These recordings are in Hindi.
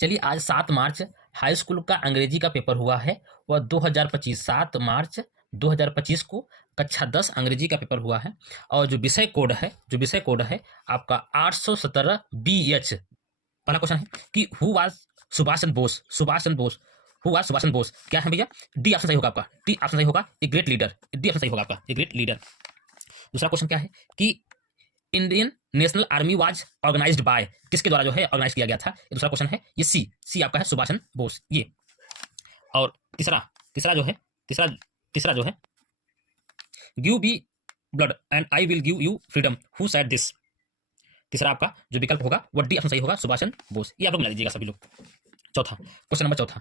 चलिए आज 7 मार्च हाई स्कूल का अंग्रेजी का पेपर हुआ है। वह 2025 7 मार्च 2025 को कक्षा 10 अंग्रेजी का पेपर हुआ है। और जो विषय कोड है आपका 817 BH। पहला क्वेश्चन है कि who was Subhash Chandra Bose who was Subhash Chandra Bose. क्या है भैया? डी ऑप्शन सही होगा आपका। डी ऑप्शन सही होगा, a great leader. D option सही होगा आपका, ए ग्रेट लीडर। दूसरा क्वेश्चन क्या है कि Indian National Army was organised by, किसके द्वारा जो है ऑर्गेनाइज किया गया था। ये दूसरा क्वेश्चन है। ये सी आपका है सुभाष चंद्र बोस ये। और तीसरा जो है give be blood and I will give you freedom, who said this. तीसरा आपका जो विकल्प होगा वो डी ऑप्शन सही होगा, सुभाष चंद्र बोस। ये आप लोग मिला लीजिएगा सभी लोग। क्वेश्चन नंबर चौथा,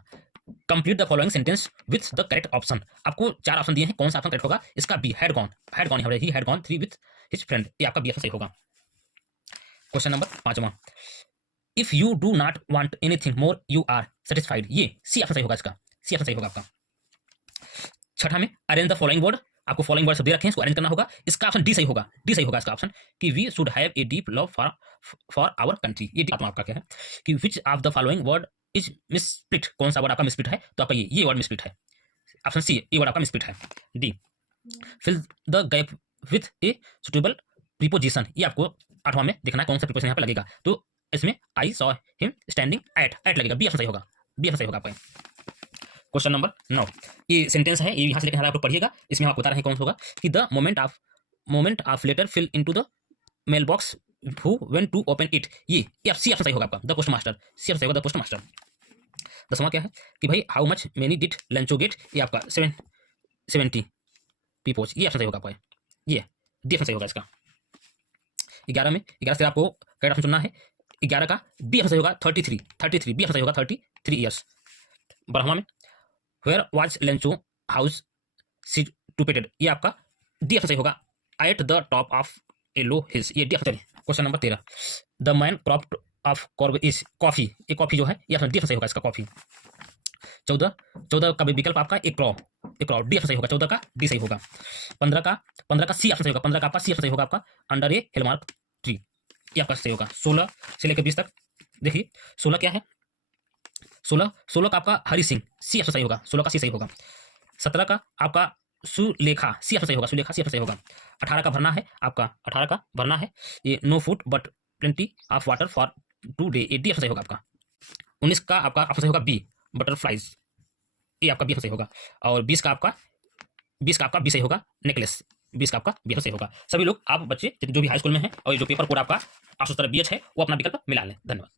complete the following sentence with the correct option. आपको 4 ऑप्शन दिए हैं, कौन सा ऑप्शन करेक्ट होगा? इसका B, had gone he had gone 3 with his friend. ये आपका बी ऑप्शन सही होगा। क्वेश्चन नंबर 5वां, if you do not want anything more you are satisfied. ये सी ऑप्शन सही होगा, इसका सी ऑप्शन सही होगा आपका। छठा में अरेंज द फॉलोइंग वर्ड। आपको फॉलोइंग वर्ड सब दे रखे हैं, इसको अरेंज करना होगा। इसका ऑप्शन डी सही होगा, इसका ऑप्शन कि we should have a deep love for our country. ये आपका क्या है कि which of the following word is misspelt. कौन सा वर्ड आपका मिसस्प्लिट है? तो आपका ये वर्ड मिसस्प्लिट है, ऑप्शन सी, ये वर्ड आपका मिसस्प्लिट है। D, fill the gap with a suitable preposition. ये आपको 8वां में देखना है कौन सा प्रीपोजिशन यहाँ पे लगेगा। तो इसमें I saw him standing at लगेगा, बी ऑप्शन सही होगा, आपका। क्वेश्चन नंबर 9, ये सेंटेंस है, ये यहाँ से लेकर आप लोग पढ़िएगा। इसमें हम आपको बता रहे हैं कौन सा होगा कि the moment of letter fell into the mail box who went to open it. ये सी ऑप्शन सही होगा आपका, the post master. C option सही होगा, द पोस्ट मास्टर। 10वां क्या है कि भाई हाउ मच मेनी डिड लंचो गेट। ये आपका 70 पीपोज। ये ऑप्शन सही होगा आपका, ये डी ऑप्शन सही होगा इसका। 11 से आपको करेक्ट ऑप्शन चुनना है। 11 का बी ऑप्शन सही होगा, 33 बी ऑप्शन सही होगा, 33 ईयर्स। 12वां में where was Lencho house situated. ये आपका डी ऑप्शन सही होगा, at the top of a low hills. ये D option. Question number 13, the main crop of Coorg is coffee. ये कॉफी जो है ये ऑप्शन डी ऑप्शन सही होगा इसका, कॉफी। 14 का विकल्प आपका एक क्रॉ, डी ऑप्शन सही होगा, 14 का डी सही होगा। 15 का सी ऑप्शन सही होगा, 15 का आपका सी ऑप्शन सही होगा आपका, अंडर ए हिलमार्क ट्री। ये आपका सही होगा। 16 से लेकर 20 तक देखिए। 16 क्या है? 16 का आपका हरि सिंह, सी ऑप्शन सही होगा, 16 का सी सही होगा। 17 का आपका सुलेखा, सी ऑप्शन सही होगा, सुलेखा सी ऑप्शन सही होगा। 18 का भरना है आपका, 18 का भरना है ये no food but plenty of water for today. ये डी ऑप्शन सही होगा आपका। 19 का आपका ऑप्शन सही होगा बी, बटरफ्लाइज। ये आपका बी ऑप्शन सही होगा। और 20 का आपका बी सही होगा, नेकलेस। 20 का आपका बी ऑप्शन सही होगा। सभी लोग आप बच्चे जो भी हाई स्कूल में हैं और जो पेपर कोड आपका 817 BH है वो अपना विकल्प मिला लें। धन्यवाद।